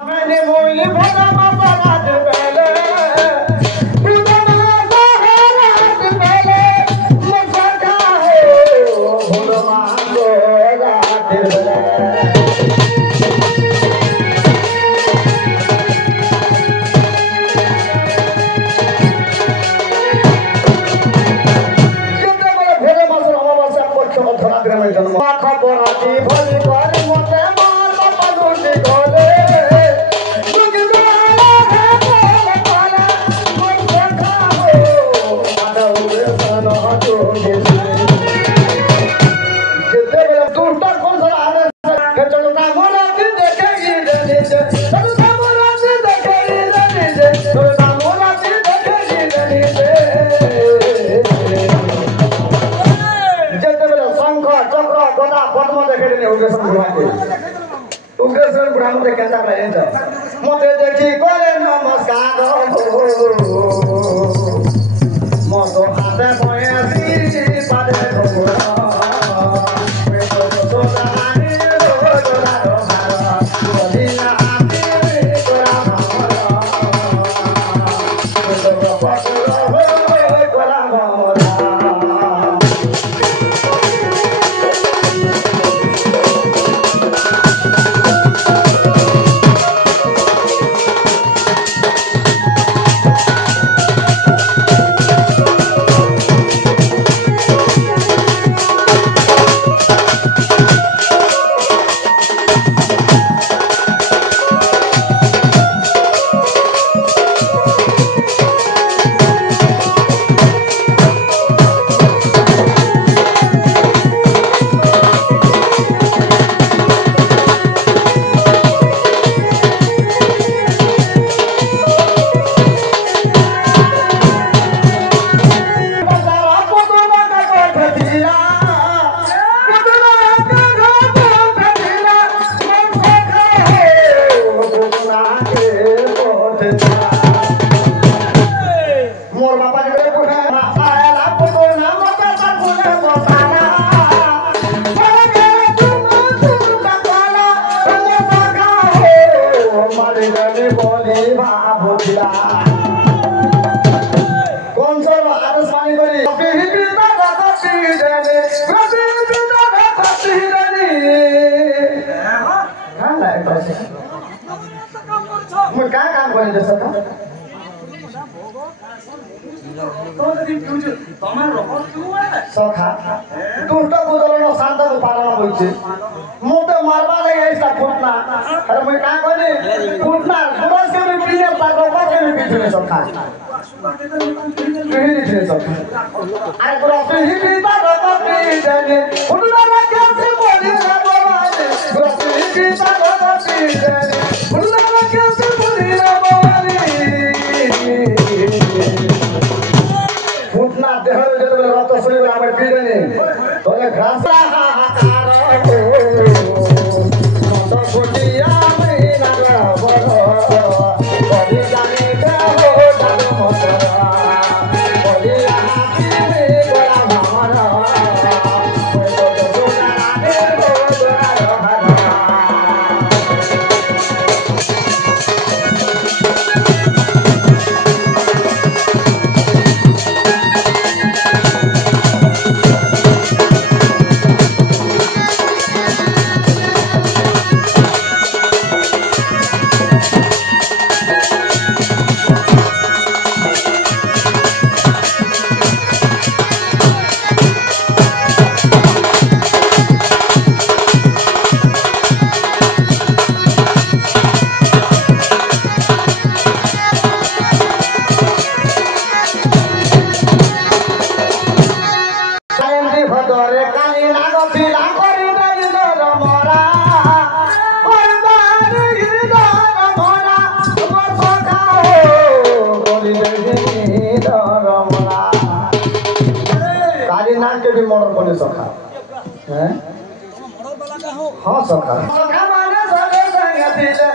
मैंने मोई भगा बाबा रात पहले उतना रात पहले मजा हो भोलमा को रात पहले कितने बड़े भोले मासर अमावास्या पक्ष अथरा दिन में जन्म खबर आती भली भली मोते मार बाबा दूती गोले उग्रसेन बुढ़ा मते केता रहे छ मते देखि करे नमस्कार म तो आते भएसी पादे भगवान सखा दुष्ट बुदलन शांत पालन होइछे मोटे मारबा लगे ऐसा फुटना अरे मैं का कहले फुटना बुरा से भी पीने पागो के भी पीछे सखा कहीं नहीं सखा अरे बुरा से ही भी पागो पीछे फुटना ना कैसे बोली ना बोले बुरा से ही भी पागो पीछे फुटना ना कैसे बोली ना बोले फुटना देह रक्त शरीर आमे पीड़ने तोले घास तो फुटिया में ना बोलो बड़ी जाने का हो जानो मोरा बड़ी हाथी में बड़ा हमारा कोई तो सोना दे दो सखा हैं हां सखा सखा माने सगे संग दिले